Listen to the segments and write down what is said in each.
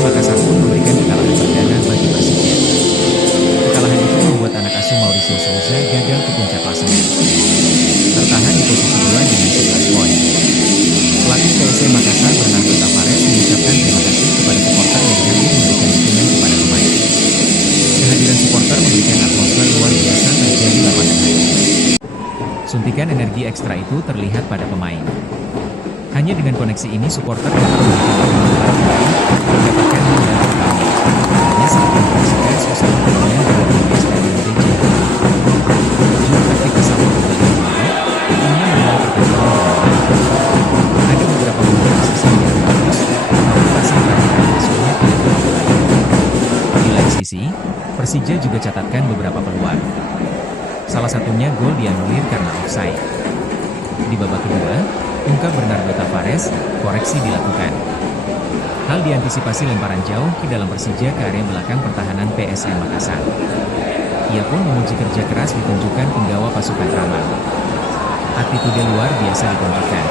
Makassar pun memberikan kekalahan perdana bagi Persija. Kekalahan itu membuat anak asuh Mauricio Souza gagal ke puncak klasemen. Tertahan di posisi 2 dengan 11 poin. Pelatih PSM Makassar Bernardo Tavares mengucapkan terima kasih kepada supporter yang hadir memberikan dukungan kepada pemain. Kehadiran supporter memberikan atmosfer luar biasa terjadi lapangan hari. Suntikan energi ekstra itu terlihat pada pemain. Hanya dengan koneksi ini supporter dapat memberikan dukungan terbaik, mendapatkan hal yang terbaik. Hanya saat menyaksikan suasana pertandingan di Stadion BJ. Juru taktik asal Portugal ini timnya menilai pertandingan dengan baik. Ada beberapa momen di sisi yang bagus, namun passing terakhir asuhnya tidak begitu baik. Di lain sisi, Persija juga catatkan beberapa peluang. Salah satunya gol dianulir karena offside. Di babak kedua, ungkap Bernardo Tavares, koreksi dilakukan. Hal diantisipasi lemparan jauh ke dalam Persija ke area belakang pertahanan PSM Makassar. Ia pun memuji kerja keras ditunjukkan penggawa pasukan Rama. Attitude luar biasa ditunjukkan.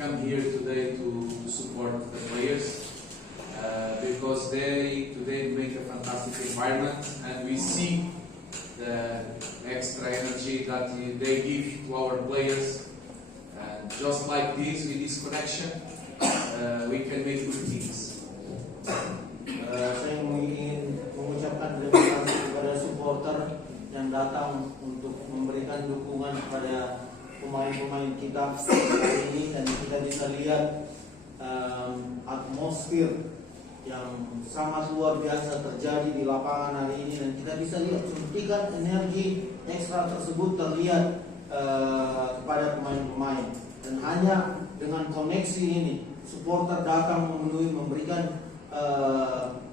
come here today to support the players because they today make a fantastic environment, and we see the extra energy that they give to our players. And just like this, with this connection, we can make good things. Saya ingin mengucapkan terima kasih kepada supporter yang datang untuk memberikan dukungan kepada pemain-pemain kita hari ini, dan kita bisa lihat atmosfer yang sangat luar biasa terjadi di lapangan hari ini, dan kita bisa lihat suntikan energi ekstra tersebut terlihat kepada pemain-pemain. Dan hanya dengan koneksi ini supporter datang memenuhi, memberikan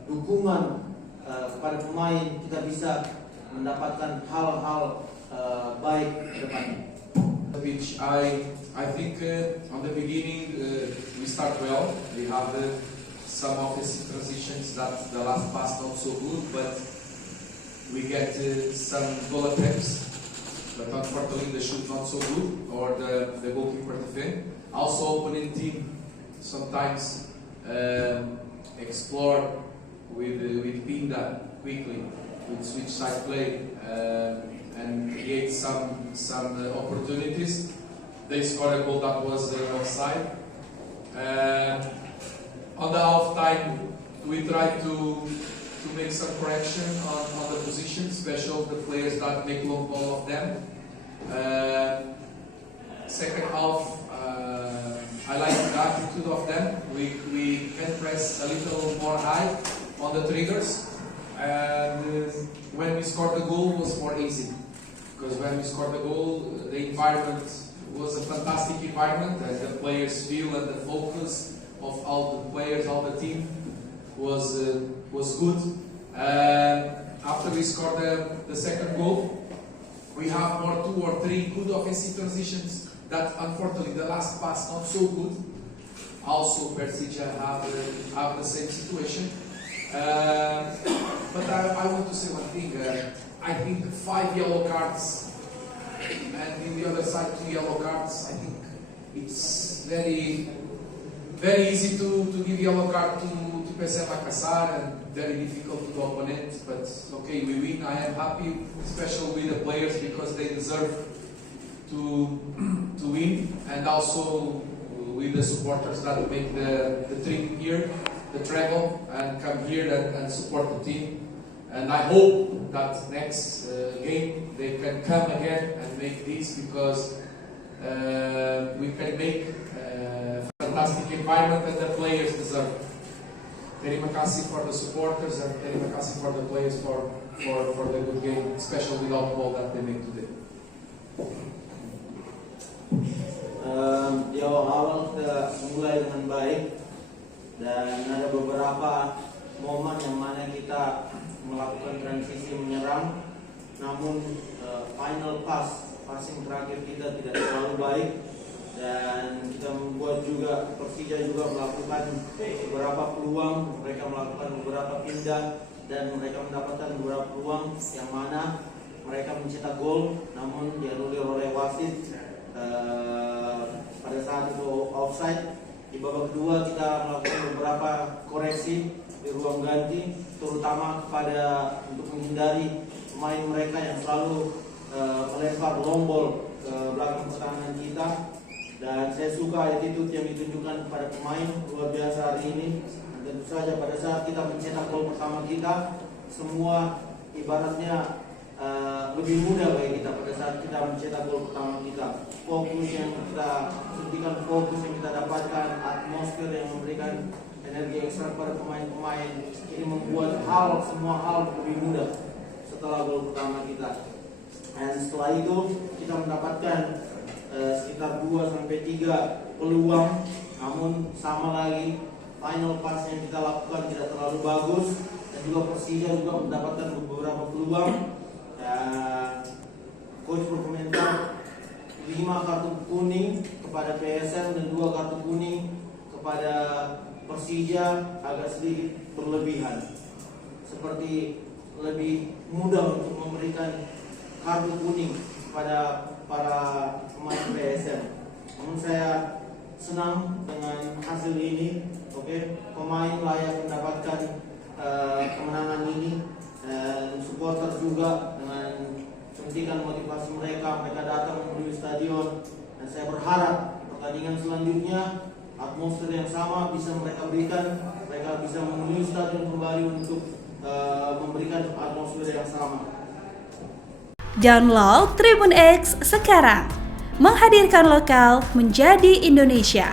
dukungan kepada pemain, kita bisa mendapatkan hal-hal baik ke depannya. Which I think on the beginning we start well. We have some of the transitions that the last pass not so good, but we get some goal attempts. But unfortunately the shoot not so good, or the goalkeeper defend. Also opponent team sometimes explore with Pinda quickly, with switch side play. And create some opportunities. They scored a goal that was offside. On the half time, we tried to make some correction on the position, especially the players that make long ball of them. Second half, I like the attitude of them. We can press a little more high on the triggers, and when we scored the goal, it was more easy. Because when we scored the goal, the environment was a fantastic environment, and the players feel, and the focus of all the players, all the team was good. After we scored the second goal, we have more 2 or 3 good offensive transitions that unfortunately the last pass not so good. Also Persija have the same situation. But I want to say one thing. I think 5 yellow cards, and in the other side 2 yellow cards. I think it's very easy to give yellow card to PSM Makassar, and very difficult to the opponent. But okay, we win. I am happy, especially with the players, because they deserve to win, and also with the supporters that make the trip here, the travel, and come here and support the team. And I hope that next game they can come again and make this, because we can make a fantastic environment and the players deserve. Terima kasih for the supporters, and terima kasih for the players for the good game, especially with all the ball that they make today. Di awal kita mulai dengan baik, dan ada beberapa momen yang mana kita melakukan transisi menyerang, namun final passing terakhir kita tidak terlalu baik, dan kita membuat juga Persija juga melakukan beberapa peluang, mereka melakukan beberapa pindah, dan mereka mendapatkan beberapa peluang yang mana mereka mencetak gol, namun dianulir oleh wasit pada saat itu offside. Di babak kedua kita melakukan beberapa koreksi di ruang ganti, terutama untuk menghindari pemain mereka yang selalu melempar long ball ke belakang pertahanan kita. Dan saya suka attitude yang ditunjukkan kepada pemain, luar biasa hari ini. Dan tentu saja pada saat kita mencetak gol pertama kita, semua ibaratnya lebih mudah bagi kita pada saat kita mencetak gol pertama kita. Fokus yang kita suntikan, fokus yang kita dapatkan, atmosfer yang memberikan energi ekstra kepada pemain-pemain, ini membuat semua hal lebih mudah setelah gol pertama kita. Dan setelah itu kita mendapatkan sekitar 2-3 peluang, namun sama lagi final pass yang kita lakukan tidak terlalu bagus, dan juga Persija juga mendapatkan beberapa peluang. Dan coach berkomentar 5 kartu kuning kepada PSM dan 2 kartu kuning kepada Persija agak sedikit berlebihan, seperti lebih mudah untuk memberikan kartu kuning kepada para pemain PSM. Namun saya senang dengan hasil ini. Oke, pemain layak mendapatkan kemenangan ini, dan supporter juga dengan suntikan motivasi mereka datang menuju stadion. Dan saya berharap pertandingan selanjutnya atmosfer yang sama bisa mereka berikan, mereka bisa memenuhi stadion kembali untuk memberikan atmosfer yang sama. Download Tribun X sekarang, Menghadirkan lokal menjadi Indonesia.